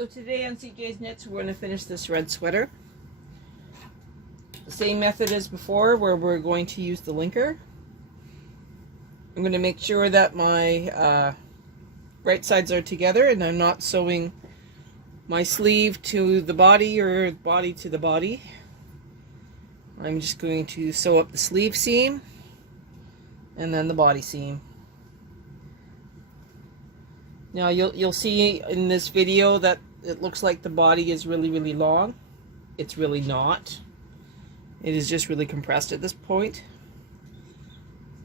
So today on CJ's Knits, we're going to finish this red sweater. The same method as before, where we're going to use the linker. I'm going to make sure that my right sides are together and I'm not sewing my sleeve to the body or body to the body. I'm just going to sew up the sleeve seam and then the body seam. Now you'll see in this video that it looks like the body is really long. It's really not. It is just really compressed at this point.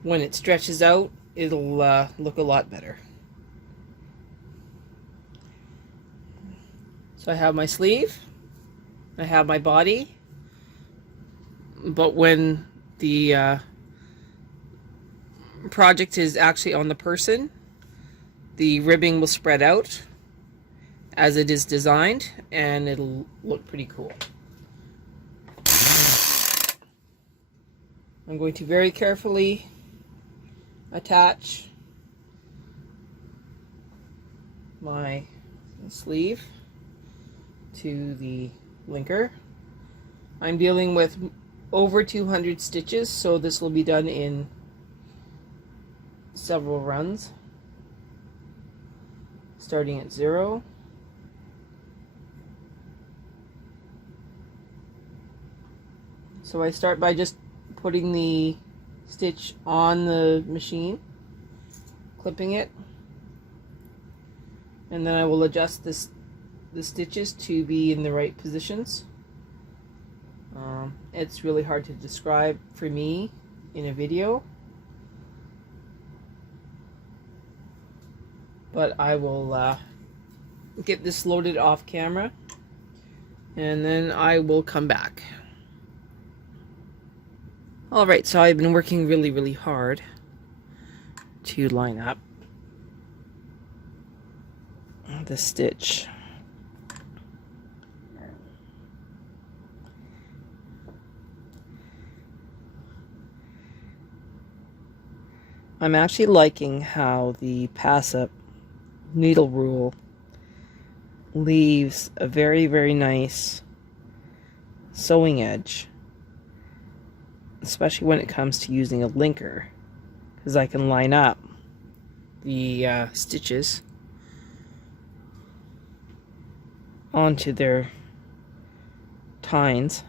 When it stretches out, it'll look a lot better. So I have my sleeve, I have my body, but when the project is actually on the person, the ribbing will spread out as it is designed, and it'll look pretty cool. I'm going to very carefully attach my sleeve to the linker. I'm dealing with over 200 stitches, so this will be done in several runs, starting at 0. So I start by just putting the stitch on the machine, clipping it, and then I will adjust the stitches to be in the right positions. It's really hard to describe for me in a video, but I will get this loaded off camera and then I will come back. Alright, so I've been working really hard to line up the stitch. I'm actually liking how the pass-up needle rule leaves a very nice sewing edge, especially when it comes to using a linker, because I can line up the stitches onto their tines.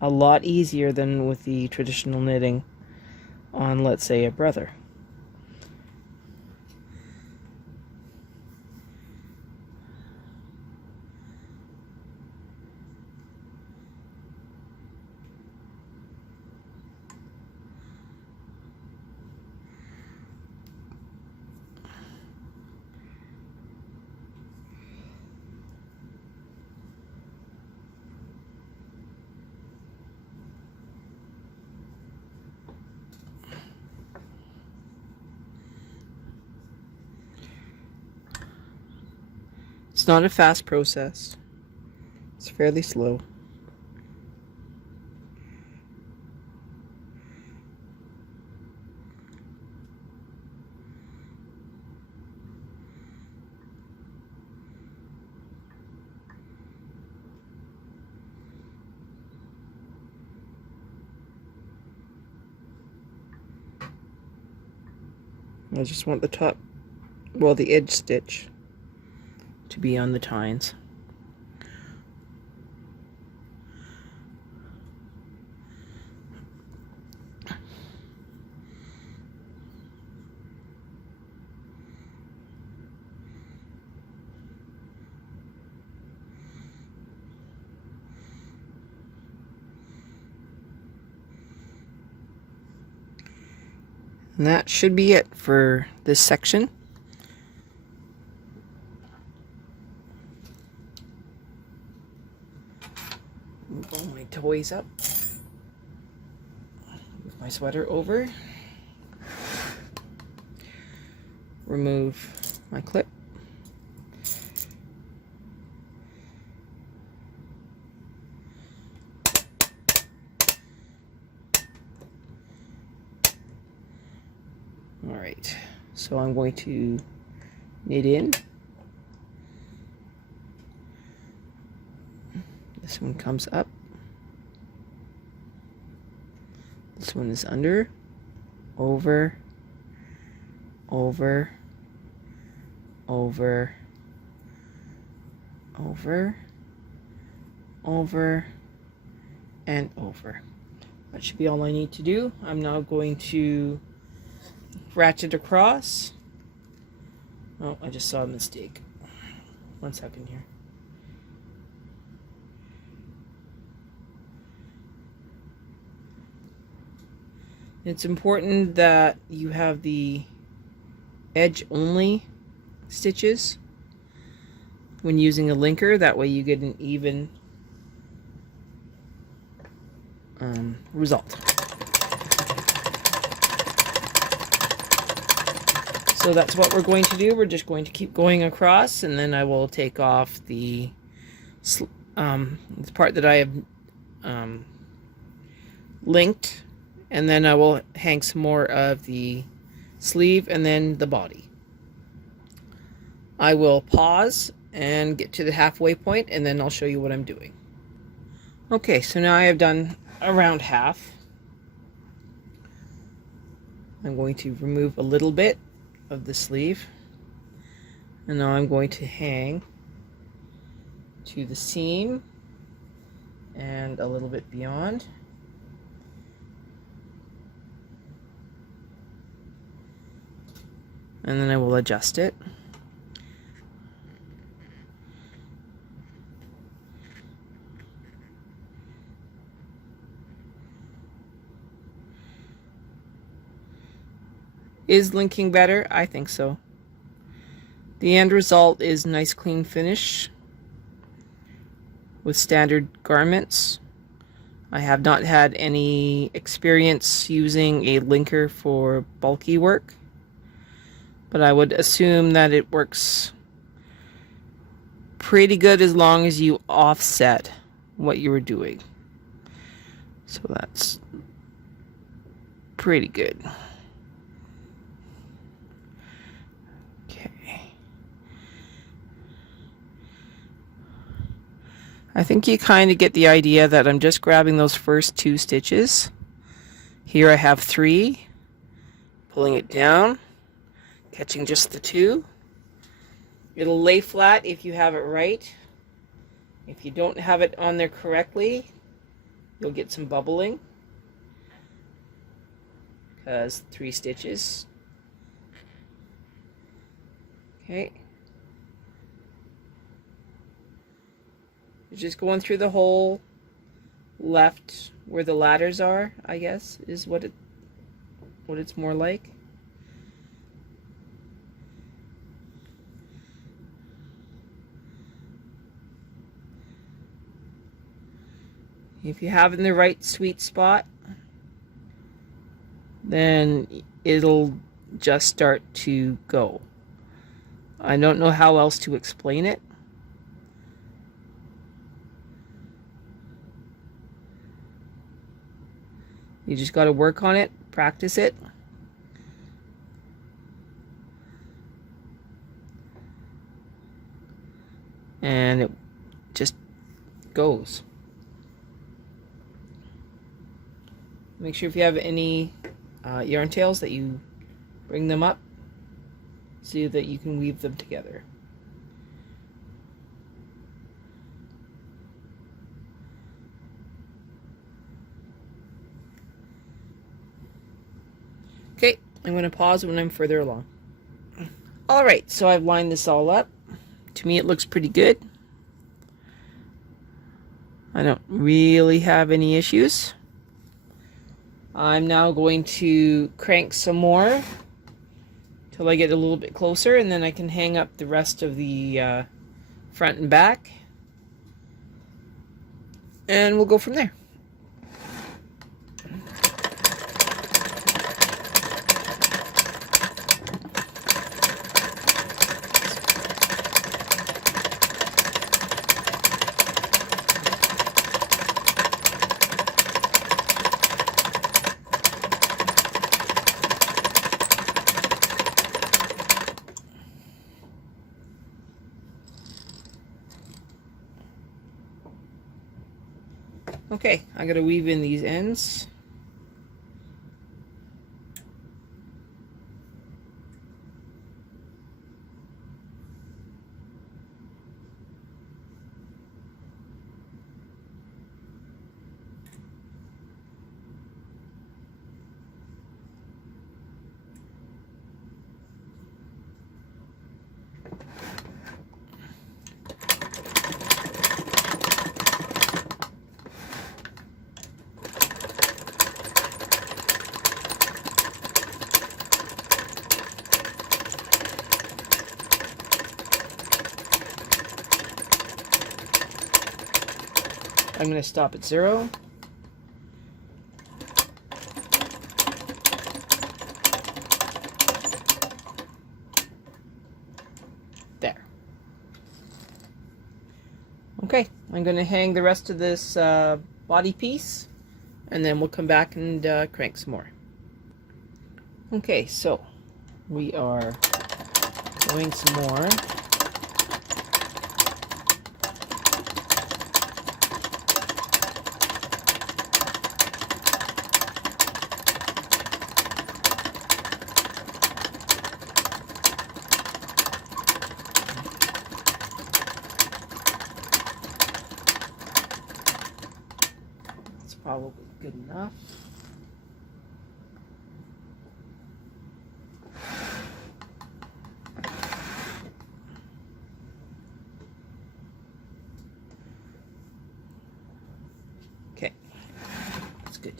A lot easier than with the traditional knitting on, let's say, a brother. It's not a fast process. It's fairly slow. I just want the top, well, the edge stitch to be on the tines. And that should be it for this section. Move all my toys up. Move my sweater over. Remove my clip. All right. So I'm going to knit in. This one comes up. This one is under, over, over, over, over, over, and over. That should be all I need to do. I'm now going to ratchet across. Oh, I just saw a mistake. 1 second here. It's important that you have the edge only stitches when using a linker. That way you get an even result. So that's what we're going to do. We're just going to keep going across, and then I will take off the part that I have linked, and then I will hang some more of the sleeve and then the body. I will pause and get to the halfway point, and then I'll show you what I'm doing. Okay, so now I have done around half. I'm going to remove a little bit of the sleeve, and now I'm going to hang to the seam and a little bit beyond. And then I will adjust it. Is linking better? I think so. The end result is nice clean finish with standard garments. I have not had any experience using a linker for bulky work, but I would assume that it works pretty good as long as you offset what you were doing. So that's pretty good. I think you kind of get the idea that I'm just grabbing those first 2 stitches. Here I have 3, pulling it down, catching just the 2. It'll lay flat if you have it right. If you don't have it on there correctly, you'll get some bubbling, because 3 stitches. Okay. Just going through the hole left where the ladders are, I guess, is what it's more like. If you have in the right sweet spot, then it'll just start to go. I don't know how else to explain it. You just got to work on it, practice it. And it just goes. Make sure if you have any yarn tails that you bring them up so that you can weave them together. Okay, I'm going to pause when I'm further along. Alright, so I've lined this all up. To me it looks pretty good. I don't really have any issues. I'm now going to crank some more till I get a little bit closer, and then I can hang up the rest of the front and back. And we'll go from there. Okay, I gotta weave in these ends. I'm going to stop at 0. There. Okay, I'm going to hang the rest of this body piece, and then we'll come back and crank some more. Okay, so we are doing some more. Probably good enough. Okay, that's good.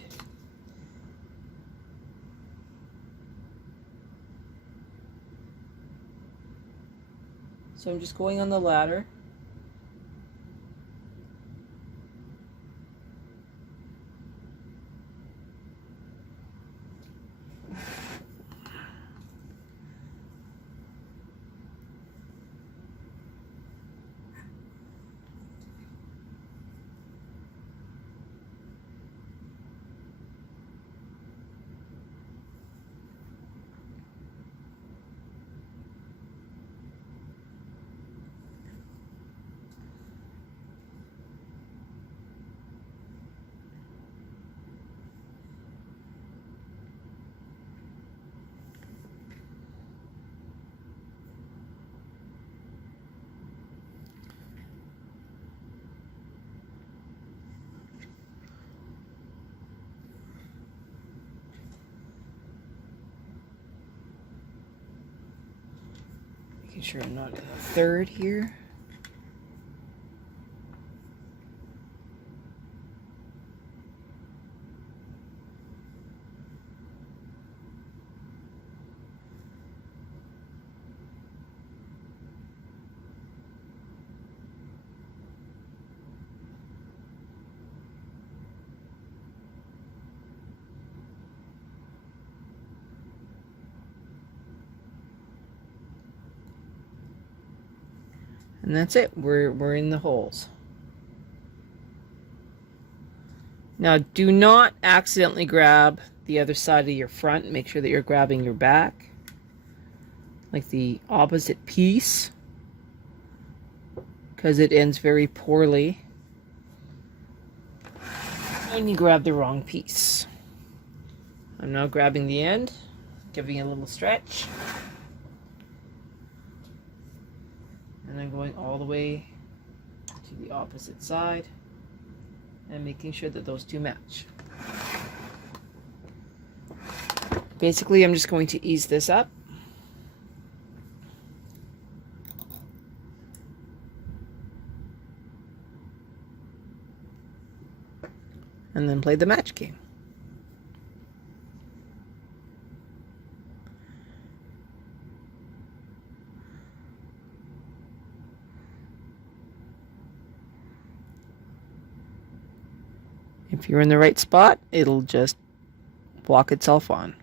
So I'm just going on the ladder. Making sure I'm not in the third here. And that's it. We're in the holes. Now do not accidentally grab the other side of your front. Make sure that you're grabbing your back, like the opposite piece, because it ends very poorly when you grab the wrong piece. I'm now grabbing the end, giving it a little stretch. And I'm going all the way to the opposite side and making sure that those two match. Basically, I'm just going to ease this up. And then play the match game. If you're in the right spot, it'll just walk itself on.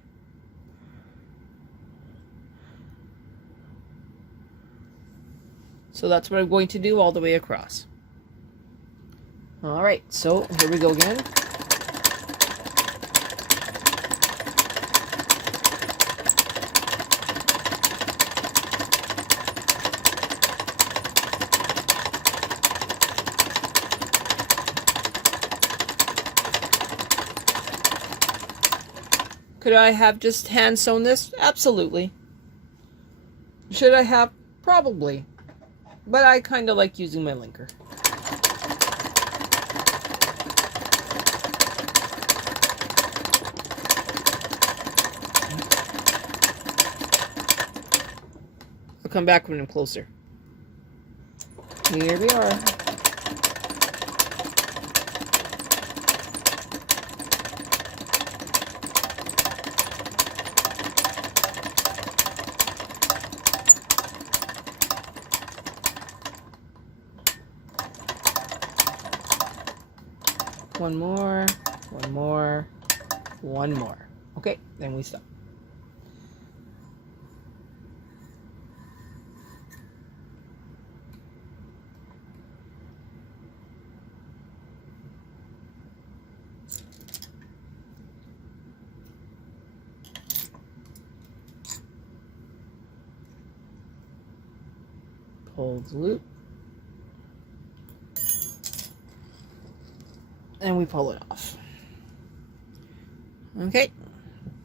So that's what I'm going to do all the way across. All right, so here we go again. Could I have just hand sewn this? Absolutely. Should I have? Probably. But I kind of like using my linker. I'll come back when I'm closer. Here we are. One more, one more, one more. Okay, then we stop. Pull the loop. And we pull it off. Okay,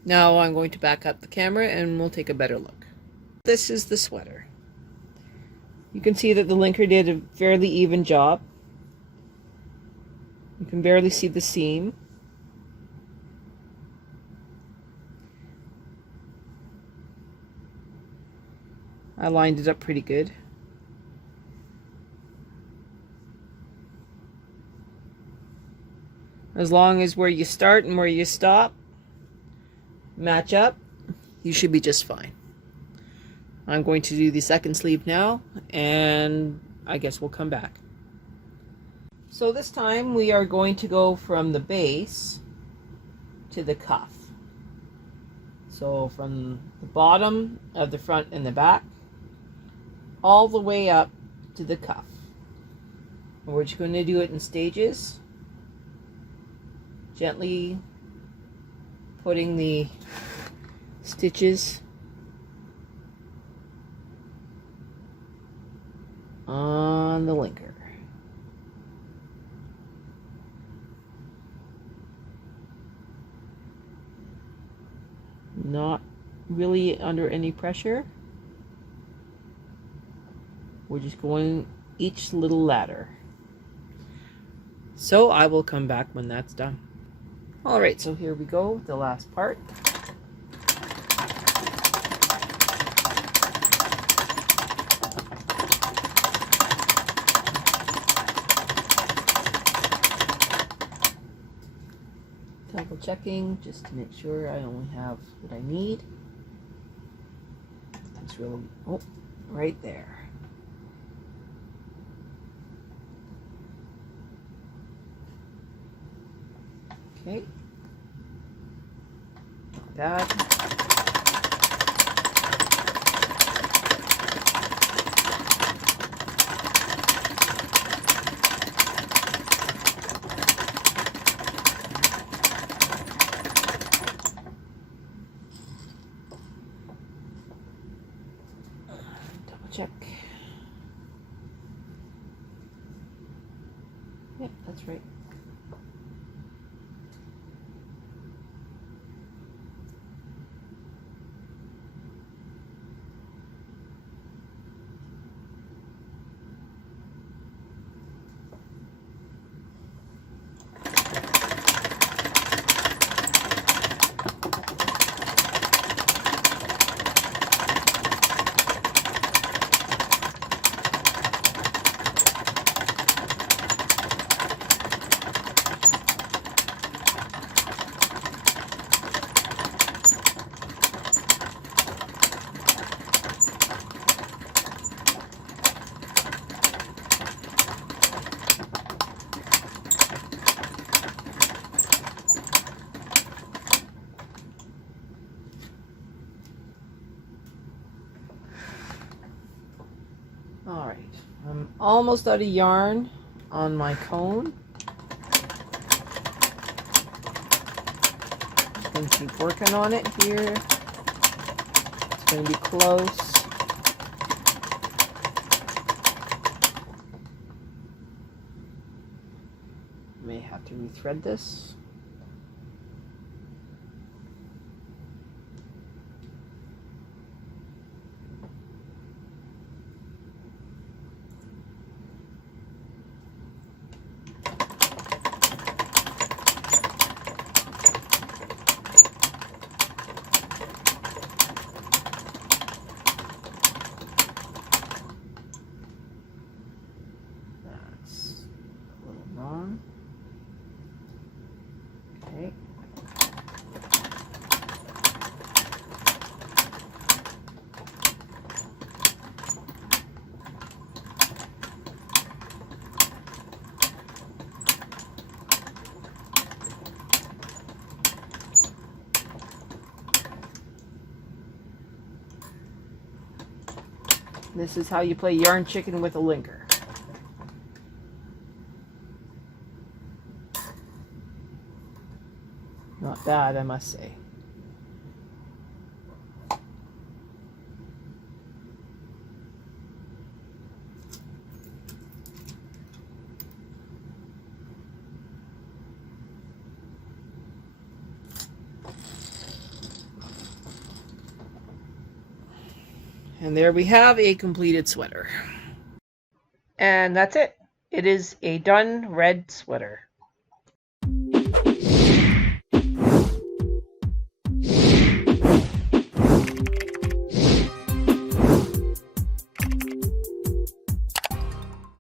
now I'm going to back up the camera and we'll take a better look. This is the sweater. You can see that the linker did a fairly even job. You can barely see the seam. I lined it up pretty good. As long as where you start and where you stop match up, you should be just fine. I'm going to do the second sleeve now, and I guess we'll come back. So this time we are going to go from the base to the cuff. So from the bottom of the front and the back, all the way up to the cuff. And we're just going to do it in stages. Gently putting the stitches on the linker. Not really under any pressure. We're just going each little ladder. So I will come back when that's done. Alright, so here we go, the last part. Double checking just to make sure I only have what I need. It's really, oh, right there. Okay. Not bad. Double check. Yep, that's right. Alright, I'm almost out of yarn on my cone. Just going to keep working on it here. It's going to be close. May have to rethread this. This is how you play yarn chicken with a linker. Not bad, I must say. And there we have a completed sweater. And that's it. It is a done red sweater.